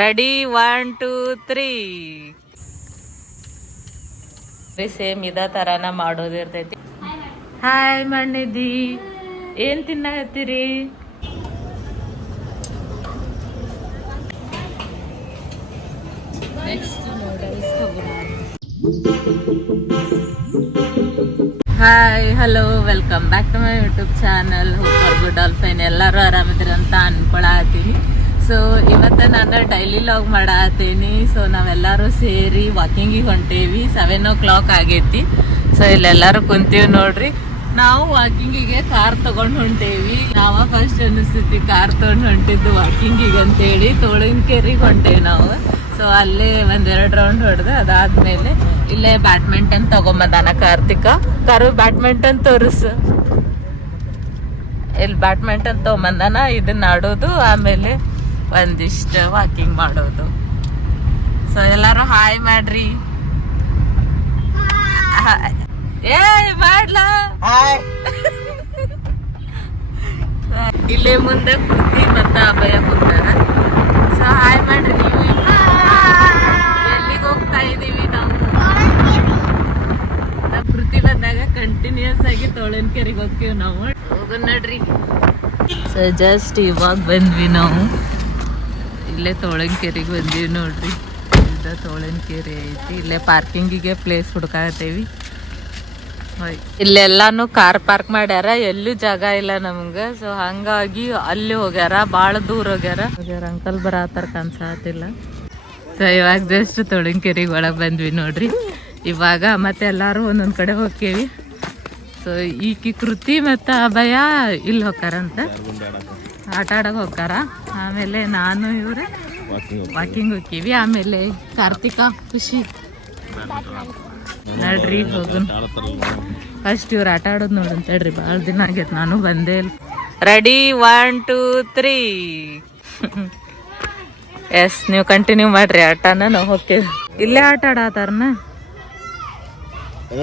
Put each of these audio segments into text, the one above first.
Ready 1 2 3. Same ಇದ ತರಾನ ಮಾಡೋದಿರ್ತೈತಿ. Hi ಮಣ್ಣಿದಿ, ಏನ್ ತಿನ್ನತ್ತೀರಿ? Next noodles hi hello welcome back to my YouTube channel. Hope good all fine, ಎಲ್ಲರೂ ಆರಾಮಿದ್ರಿ ಅಂತ ಅನ್ಕೊಳತ್ತೀನಿ. ಸೊ ಇವತ್ತು ನಾನು ಡೈಲಿ ಲಾಗ್ ಮಾಡತ್ತೀನಿ. ಸೊ ನಾವೆಲ್ಲರೂ ಸೇರಿ ವಾಕಿಂಗಿಗೆ ಹೊಂಟೇವಿ. 7 o'clock ಆಗೈತಿ. ಸೊ ಇಲ್ಲೆಲ್ಲರೂ ಕುಂತೀವಿ ನೋಡ್ರಿ. ನಾವು ವಾಕಿಂಗಿಗೆ ಕಾರ್ ತಗೊಂಡ್ ಹೊಂಟೇವಿ. ನಾವ ಫಸ್ಟ್ ಅನಿಸ್ತೈತಿ ಕಾರ್ ತಗೊಂಡ್ ಹೊಂಟಿದ್ದು ವಾಕಿಂಗಿಗೆ ಅಂತೇಳಿ. ತೋಳಿನಕೆರೆಗೆ ಹೊಂಟೇವಿ ನಾವು. ಸೊ ಅಲ್ಲೇ 1-2 ರೌಂಡ್ ಹೊಡೆದು ಅದಾದ್ಮೇಲೆ ಇಲ್ಲೇ ಬ್ಯಾಡ್ಮಿಂಟನ್ ತಗೊಂಬಂದಾನ ಕಾರ್ತಿಕ. ಕಾರು ಬ್ಯಾಡ್ಮಿಂಟನ್ ತೋರಿಸು. ಇಲ್ಲಿ ಬ್ಯಾಡ್ಮಿಂಟನ್ ತಗೊಂಬಂದಾನ. ಇದನ್ನ ಆಡೋದು, ಆಮೇಲೆ ಒಂದಿಷ್ಟು ವಾಕಿಂಗ್ ಮಾಡೋದು. ಸೊ ಎಲ್ಲಾರು ಹಾಯ್ ಮಾಡ್ರಿ. ಏ ಮಾಡ್ಲಾ ಇಲ್ಲೇ ಮುಂದೆ ಕುರ್ತಿ ಮತ್ತ ಅಭಯ ಕುಂತಾರ. ಸೊ ಹಾಯ್ ಮಾಡ್ರಿ ನೀವು. ಎಲ್ಲಿಗೆ ಹೋಗ್ತಾ ಇದೀವಿ ನಾವು? ಕೃತಿ ಬಂದಾಗ ಕಂಟಿನ್ಯೂಸ್ ಆಗಿ ತೋಳನ್ಕೆರೆಗೆ ಹೋಗ್ತೀವಿ ನಾವು. ಹೋಗೋಣ ನಡ್ರಿ. ಸೊ ಜಸ್ಟ್ ಇವಾಗ ಬಂದ್ವಿ ನಾವು. ಇಲ್ಲೇ ತೋಳನ್ಕೆರೆಗೆ ಬಂದೀವಿ ನೋಡ್ರಿ. ಇದ ತೋಳನ್ಕೆರೆ ಐತಿ. ಇಲ್ಲೇ ಪಾರ್ಕಿಂಗಿಗೆ ಪ್ಲೇಸ್ ಹುಡ್ಕಾತೇವಿ. ಇಲ್ಲೆಲ್ಲಾನು ಕಾರ್ ಪಾರ್ಕ್ ಮಾಡ್ಯಾರ, ಎಲ್ಲೂ ಜಾಗ ಇಲ್ಲ ನಮ್ಗೆ. ಸೊ ಹಂಗಾಗಿ ಅಲ್ಲಿ ಹೋಗ್ಯಾರ, ಭಾಳ ದೂರ ಹೋಗ್ಯಾರ. ಅಂಕಲ್ ಬರತ್ತಾರ ಕಾಣಿಸತ್ತಿಲ್ಲ. ಸೊ ಇವಾಗ ಜಸ್ಟ್ ತೋಳನ್ಕೆರೆಗೆ ಒಳಗೆ ಬಂದ್ವಿ ನೋಡ್ರಿ. ಇವಾಗ ಮತ್ತೆ ಎಲ್ಲಾರು ಒಂದೊಂದ್ ಕಡೆ ಹೋಗ್ತೇವಿ. ಸೊ ಈಕಿ ಕೃತಿ ಮತ್ತು ಅಭಯ ಇಲ್ಲಿ ಹೋಗ್ತಾರಂತ, ಆಟ ಆಡಕ್ಕೆ ಹೋಗ್ತಾರ. ಆಮೇಲೆ ನಾನು ಇವ್ರೆ ವಾಕಿಂಗ್ ಹೋಗ್ತೀವಿ. ಆಮೇಲೆ ಕಾರ್ತಿಕ ಖುಷಿ ನಡ್ರಿ ಹೋಗುನ್. ಫಸ್ಟ್ ಇವ್ರು ಆಟ ಆಡೋದು ನೋಡಂತ ಹೇಳ್ರಿ. ಭಾಳ ದಿನ ಆಗೈತೆ, ನಾನು ಬಂದೇ ಇಲ್ಲ. ರೆಡಿ 1 2 3. ಎಸ್, ನೀವು ಕಂಟಿನ್ಯೂ ಮಾಡ್ರಿ ಆಟನ, ನಾವು ಹೋಗ್ತೀವಿ. ಇಲ್ಲೇ ಆಟ ಆಡತಾರನ.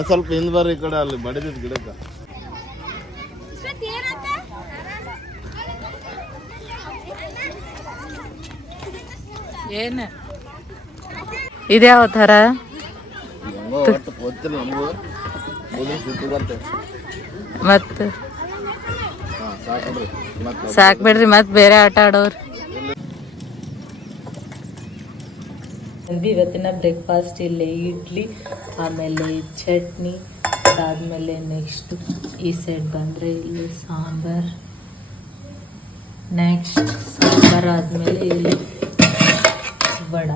ಸ್ವಲ್ಪ ಹಿಂದ್ ಬರ್ರಿ, ಈ ಕಡೆ ಅಲ್ಲಿ ಬಡಿದಿದ್ ಗಿಡಕ್ಕ. ಏನ ಇದ್ಯಾವ ಥರ? ಮತ್ತ ಸಾಕ್ ಬಿಡ್ರಿ, ಮತ್ ಬೇರೆ ಆಟ ಆಡೋರು. ಇವತ್ತಿನ ಬ್ರೇಕ್ಫಾಸ್ಟ್ ಇಲ್ಲೇ ಇಡ್ಲಿ, ಆಮೇಲೆ ಚಟ್ನಿ, ಅದಾದ್ಮೇಲೆ ನೆಕ್ಸ್ಟ್ ಈ ಸೈಡ್ ಬಂದರೆ ಇಲ್ಲಿ ಸಾಂಬಾರ್. ನೆಕ್ಸ್ಟ್ ಸಾಂಬಾರ್ ಆದಮೇಲೆ ಇಲ್ಲಿ ವಡ,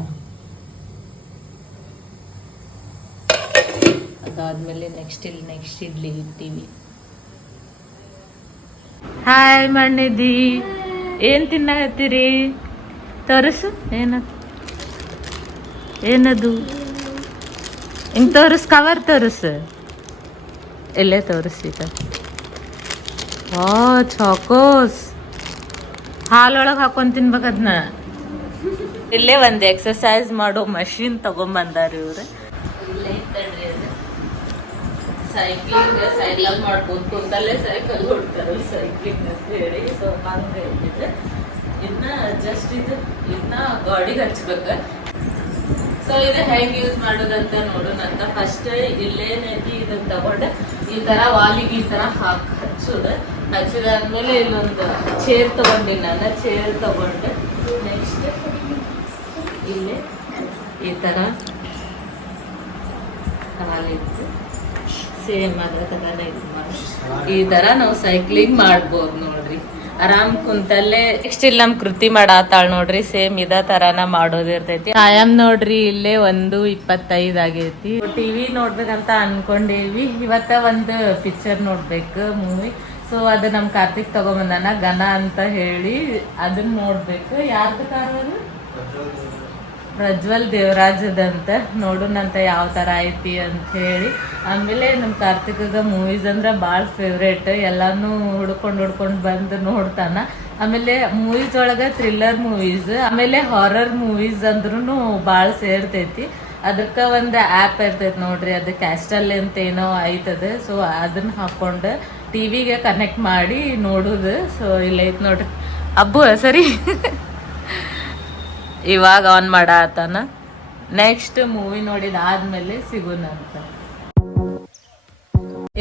ಅದಾದ್ಮೇಲೆ ನೆಕ್ಸ್ಟ್ ಇಡ್ಲಿ ಇಡ್ತೀವಿ. ಹಾಯ್ ಮಣ್ಣಿದಿ, ಏನ್ ತಿನ್ನತ್ತೀರಿ? ತೋರಿಸು. ಏನದು? ಹಿಂಗೆ ತೋರಿಸ್, ಕವರ್ ತೋರಿಸು. ಎಲ್ಲೇ ತೋರಿಸಿದ. ಚಾಕೋಸ್ ಹಾಲೊಳಗೆ ಹಾಕೊಂಡು ತಿನ್ಬೇಕದ್ನ. ಇಲ್ಲೇ ಒಂದು ಎಕ್ಸರ್ಸೈಸ್ ಮಾಡೋ ಮಷೀನ್ ತಗೊಂಬಂದಾರ ಇವ್ರೆ. ಇಲ್ಲೇ ಇತ್ತಡ್ರಿ ಅದು. ಸೈಕ್ಲಿಂಗ್ ಸೈಕಲ್ ಮಾಡ್ಬೋದು, ಕುಂತಲ್ಲೇ ಸೈಕಲ್ ಹೊಡ್ತಾರ ಸೈಕ್ಲಿಂಗ್ ಅಂತ ಹೇಳಿ. ಸೊ ಹಂಗೆ ಇದ್ದಿದ್ದು. ಇದನ್ನ ಜಸ್ಟ್ ಇದನ್ನ ಗಾಡಿಗೆ ಹಚ್ಬೇಕು. ಸೊ ಇದು ಹೆಂಗೆ ಯೂಸ್ ಮಾಡೋದಂತ ನೋಡೋಣಂತ. ಫಸ್ಟ್ ಇಲ್ಲೇನೈತಿ ಇದನ್ನ ತಗೊಂಡು ಈ ತರ ವಾಲಿಗೆ ಈ ತರ ಹಚ್ಚಿದಾದ್ಮೇಲೆ ಇಲ್ಲೊಂದು ಚೇರ್ ತಗೊಂಡಿನಿ ನಾನು. ಚೇರ್ ತಗೊಂಡು ನೆಕ್ಸ್ಟ್ ಇಲ್ಲೇ ಈ ತರ ಕಾಲಿಟ್ಟು ಸೇಮ್ ಅದ್ರ ತರನೇ ಇದು ಮಾಡಿ ಈ ತರ ನಾವು ಸೈಕ್ಲಿಂಗ್ ಮಾಡ್ಬೋದು ನೋಡ್ರಿ, ಆರಾಮ್ ಕುಂತಲ್ಲೇ. ನೆಕ್ಸ್ಟ್ ಇಲ್ಲಿ ನಮ್ ಕೃತಿ ಮಾಡಾತಾಳ್ ನೋಡ್ರಿ. ಸೇಮ್ ಇದ ತರಾನ ಮಾಡೋದಿರ್ತೈತಿ. ಆಯಾಮ್ ನೋಡ್ರಿ ಇಲ್ಲೇ 1:25 ಆಗೈತಿ. ಟಿವಿ ನೋಡ್ಬೇಕಂತ ಅನ್ಕೊಂಡೇವಿ. ಇವತ್ತ ಒಂದು ಪಿಕ್ಚರ್ ನೋಡ್ಬೇಕು, ಮೂವಿ. ಸೊ ಅದು ನಮ್ ಕಾರ್ತಿಕ್ ತಗೊಂಬಂದಾನ, ಗನ ಅಂತ ಹೇಳಿ. ಅದನ್ನ ನೋಡ್ಬೇಕು. ಯಾರ್ದು ಕಾರು? ಪ್ರಜ್ವಲ್ ದೇವರಾಜದಂತ. ನೋಡೋಣಂತ ಯಾವ ತರ ಐತಿ ಅಂತ ಹೇಳಿ. ಆಮೇಲೆ ನಮ್ ಕಾರ್ತಿಕ್ಗ ಮೂವೀಸ್ ಅಂದ್ರ ಭಾಳ ಫೇವ್ರೇಟ್. ಎಲ್ಲಾನು ಹುಡ್ಕೊಂಡ್ ಬಂದು ನೋಡ್ತಾನ. ಆಮೇಲೆ ಮೂವೀಸ್ ಒಳಗ ಥ್ರಿಲ್ಲರ್ ಮೂವೀಸ್, ಆಮೇಲೆ ಹಾರರ್ ಮೂವೀಸ್ ಅಂದ್ರೂ ಭಾಳ ಸೇರ್ತೈತಿ. ಅದಕ್ಕೆ ಒಂದು ಆ್ಯಪ್ ಇರ್ತೈತಿ ನೋಡ್ರಿ, ಅದು ಕ್ಯಾಸ್ಟಲ್ ಅಂತ ಏನೋ ಐತದ. ಸೊ ಅದನ್ನ ಹಾಕೊಂಡು ಟಿವಿಗೆ ಕನೆಕ್ಟ್ ಮಾಡಿ ನೋಡುದು. ಸೊ ಇಲ್ಲ ಐತ್ ನೋಡ್ರಿ. ಅಬ್ಬು ಸರಿ ಇವಾಗ ಆನ್ ಮಾಡಾತನ. ನೆಕ್ಸ್ಟ್ ಮೂವಿ ನೋಡಿದಾದ್ಮೇಲೆ ಸಿಗೋಣಂತ.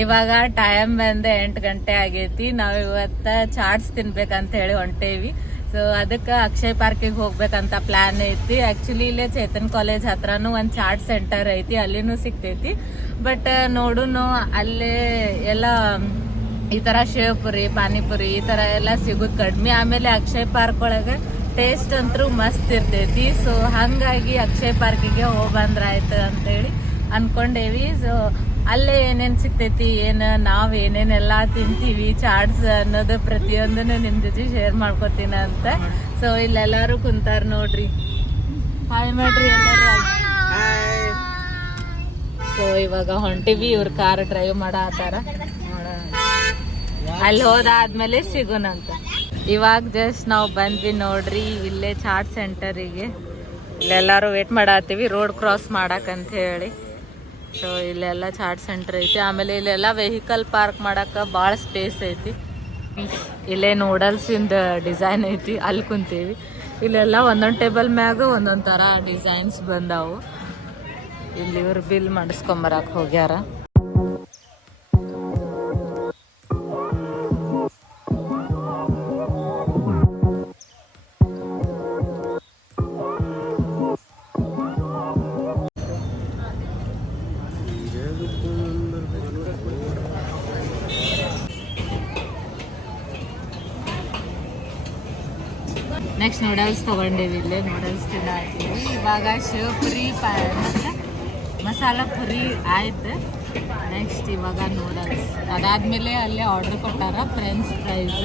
ಇವಾಗ ಟೈಮ್ ಬಂದು 8 ಗಂಟೆ ಆಗೈತಿ. ನಾವು ಇವತ್ತ ಚಾಟ್ಸ್ ತಿನ್ಬೇಕಂತ ಹೇಳಿ ಹೊಂಟೇವಿ. ಸೊ ಅದಕ್ಕೆ ಅಕ್ಷಯ್ ಪಾರ್ಕಿಗೆ ಹೋಗ್ಬೇಕಂತ ಪ್ಲಾನ್ ಐತಿ. ಆಕ್ಚುಲಿ ಇಲ್ಲೇ ಚೇತನ್ ಕಾಲೇಜ್ ಹತ್ರನೂ ಒಂದು ಚಾಟ್ ಸೆಂಟರ್ ಐತಿ, ಅಲ್ಲಿನೂ ಸಿಗ್ತೈತಿ. ಬಟ್ ನೋಡುನು ಅಲ್ಲೇ ಎಲ್ಲ ಈ ಥರ ಶೇವ್ ಪುರಿ, ಪಾನಿಪುರಿ ಈ ಥರ ಎಲ್ಲ ಸಿಗೋದು ಕಡಿಮೆ. ಆಮೇಲೆ ಅಕ್ಷಯ್ ಪಾರ್ಕ್ ಒಳಗೆ ಟೇಸ್ಟ್ ಅಂತೂ ಮಸ್ತ್ ಇರ್ತೈತಿ. ಸೊ ಹಾಗಾಗಿ ಅಕ್ಷಯ್ ಪಾರ್ಕಿಗೆ ಹೋಗ್ಬಂದ್ರಾಯ್ತು ಅಂತೇಳಿ ಅನ್ಕೊಂಡೇವಿ. ಸೊ ಅಲ್ಲೇ ಏನೇನು ಸಿಗ್ತೈತಿ, ಏನು ನಾವು ಏನೇನೆಲ್ಲ ತಿಂತೀವಿ ಚಾಟ್ಸ್ ಅನ್ನೋದು ಪ್ರತಿಯೊಂದನ್ನು ನಿಮ್ಮ ಜೊತೆ ಶೇರ್ ಮಾಡ್ಕೊತೀನಿ ಅಂತ. ಸೊ ಇಲ್ಲೆಲ್ಲರೂ ಕುಂತಾರ ನೋಡ್ರಿ. ಹಾಯ್ ಮಾಡ್ರಿ ಎಲ್ಲರೂ. ಸೊ ಇವಾಗ ಹೊಂಟಿವಿ, ಇವ್ರ ಕಾರ್ ಡ್ರೈವ್ ಮಾಡತ್ತಾರ. ಅಲ್ಲಿ ಹೋದಾದ್ಮೇಲೆ ಸಿಗೋಣಂತ. ಇವಾಗ ಜಸ್ಟ್ ನಾವು ಬಂದ್ವಿ ನೋಡ್ರಿ ಇಲ್ಲೇ ಚಾಟ್ ಸೆಂಟರಿಗೆ. ಇಲ್ಲೆಲ್ಲರೂ ವೇಟ್ ಮಾಡತ್ತೀವಿ ರೋಡ್ ಕ್ರಾಸ್ ಮಾಡಕ್ಕಂತ ಹೇಳಿ. ಸೊ ಇಲ್ಲೆಲ್ಲ ಚಾಟ್ ಸೆಂಟರ್ ಐತಿ. ಆಮೇಲೆ ಇಲ್ಲೆಲ್ಲ ವೆಹಿಕಲ್ ಪಾರ್ಕ್ ಮಾಡಕ್ಕೆ ಭಾಳ ಸ್ಪೇಸ್ ಐತಿ. ಇಲ್ಲೇ ನೂಡಲ್ಸಿಂದ ಡಿಸೈನ್ ಐತಿ, ಅಲ್ಲಿ ಕುಂತೀವಿ. ಇಲ್ಲೆಲ್ಲ ಒಂದೊಂದು ಟೇಬಲ್ ಮ್ಯಾಗ ಒಂದೊಂದು ಥರ ಡಿಸೈನ್ಸ್ ಬಂದಾವು. ಇಲ್ಲಿ ಇವ್ರು ಬಿಲ್ ಮಾಡಿಸ್ಕೊಂಬರಕ್ಕೆ ಹೋಗ್ಯಾರ. ನೆಕ್ಸ್ಟ್ ನೂಡಲ್ಸ್ ತೊಗೊಂಡೇವಿ. ಇಲ್ಲೇ ನೂಡಲ್ಸ್ ತಿನ್ನಾತೀವಿ. ಇವಾಗ ಶೇವ್ ಪುರಿ ಮತ್ತು ಮಸಾಲ ಪುರಿ ಆಯ್ತು. ನೆಕ್ಸ್ಟ್ ಇವಾಗ ನೂಡಲ್ಸ್ ಅದಾದ್ಮೇಲೆ ಅಲ್ಲೇ ಆರ್ಡರ್ ಕೊಟ್ಟಾರ ಫ್ರೆಂಚ್ ಫ್ರೈಸ್.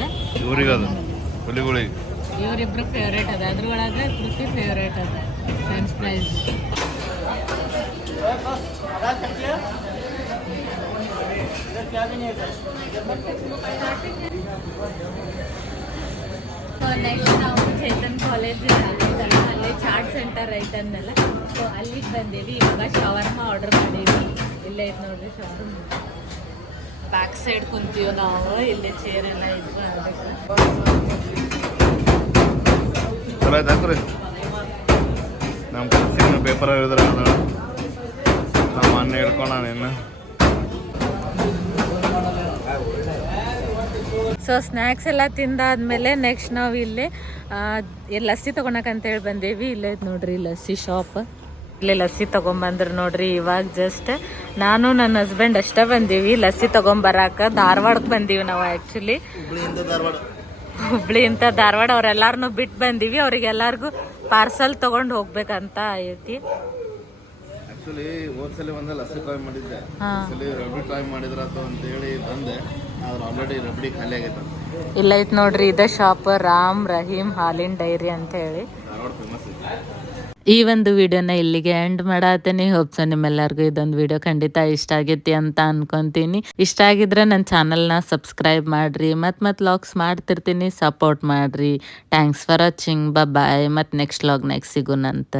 ಇವರಿಬ್ರು ಫೇವ್ರೇಟ್ ಅದ, ಅದ್ರೊಳಗೆ ಕೃತಿ ಫೇವ್ರೇಟ್ ಅದ ಫ್ರೆಂಚ್ ಫ್ರೈಸ್. ಸೊ ನೆಕ್ಸ್ಟ್ ನಾವು ಚೇತನ್ ಕಾಲೇಜ್ ಅಲ್ಲೇ ಚಾಟ್ ಸೆಂಟರ್ ಐತಂದಲ್ಲ, ಸೊ ಅಲ್ಲಿಗೆ ಬಂದೇವಿ. ಇವಾಗ ಶವರ್ಮ ಆರ್ಡರ್ ಮಾಡೀವಿ. ಇಲ್ಲೇ ಐತೆ ನೋಡ್ರಿ ಶವರ್ಮ. ಬ್ಯಾಕ್ ಸೈಡ್ ಕುಂತೀವಿ ನಾವು. ಇಲ್ಲಿ ಚೇರ್ ಎಲ್ಲ ಇದ್ವು ಅದಕ್ಕೆ. ನಮ್ಮ ಕಲ್ಸಿನ ಪೇಪರ್ ಹೇಳಿದ್ರೆ ನಮ್ಮ ಅನ್ನ ಹೇಳ್ಕೊಳ ನೀನು. ಸೊ ಸ್ನ್ಯಾಕ್ಸ್ ಎಲ್ಲ ತಿಂದಾದ್ಮೇಲೆ ನೆಕ್ಸ್ಟ್ ನಾವು ಇಲ್ಲಿ ಲಸ್ಸಿ ತೊಗೊಳಕಂತೇಳಿ ಬಂದೇವಿ. ಇಲ್ಲೇ ನೋಡ್ರಿ ಲಸ್ಸಿ ಶಾಪ್. ಇಲ್ಲೇ ಲಸ್ಸಿ ತೊಗೊಂಬಂದ್ರು ನೋಡ್ರಿ. ಇವಾಗ ಜಸ್ಟ್ ನಾನು ನನ್ನ ಹಸ್ಬೆಂಡ್ ಅಷ್ಟೇ ಬಂದೀವಿ ಲಸ್ಸಿ ತೊಗೊಂಬರಾಕ. ಧಾರವಾಡಕ್ಕೆ ಬಂದೀವಿ ನಾವು. ಆ್ಯಕ್ಚುಲಿ ಹುಬ್ಳಿಯಿಂದ ಧಾರವಾಡ ಅವ್ರೆಲ್ಲಾರನು ಬಿಟ್ಟು ಬಂದೀವಿ. ಅವ್ರಿಗೆಲ್ಲರಿಗೂ ಪಾರ್ಸಲ್ ತೊಗೊಂಡು ಹೋಗ್ಬೇಕಂತ ಐತಿ. ಆಕ್ಚುಲಿ ಹೋದ್ಸಲಿ ಒಂದೇ ಲಸ್ಸಿ ಟ್ರೈ ಮಾಡಿದ್ದೆ, ರಬಡಿ ಟ್ರೈ ಮಾಡಿದ್ರತ ಅಂತ ಹೇಳಿ ಬಂದೆ. ಆದ್ರೆ ಆಲ್ರೆಡಿ ರಬಡಿ ಖಾಲಿ ಆಗೈತೆ. ಇಲ್ಲ ಐತ್ ನೋಡ್ರಿ, ಇದೇ ಶಾಪ್ ರಾಮ್ ರಹೀಮ್ ಹಾಲಿನ ಡೈರಿ ಅಂತ ಹೇಳಿ. ಧಾರವಾಡ ಫೇಮಸ್ ಐತೆ. ಈ ಒಂದು ವಿಡಿಯೋನ ಇಲ್ಲಿಗೆ ಎಂಡ್ ಮಾಡತ್ತೀನಿ. ಹೋಪ್ಸೋ ನಿಮ್ಮೆಲ್ಲರಿಗೂ ಇದೊಂದು ವಿಡಿಯೋ ಖಂಡಿತ ಇಷ್ಟ ಆಗೈತಿ ಅಂತ ಅನ್ಕೊಂತೀನಿ. ಇಷ್ಟ ಆಗಿದ್ರೆ ನನ್ನ ಚಾನಲ್ನ ಸಬ್ಸ್ಕ್ರೈಬ್ ಮಾಡ್ರಿ. ಮತ್ತೆ ಲಾಗ್ಸ್ ಮಾಡ್ತಿರ್ತೀನಿ, ಸಪೋರ್ಟ್ ಮಾಡ್ರಿ. Thanks for watching. ಬಾಯ್. ಮತ್ತು ನೆಕ್ಸ್ಟ್ ಲಾಗ್ ನೆಕ್ಸ್ಟ್ ಸಿಗೋಣಂತ.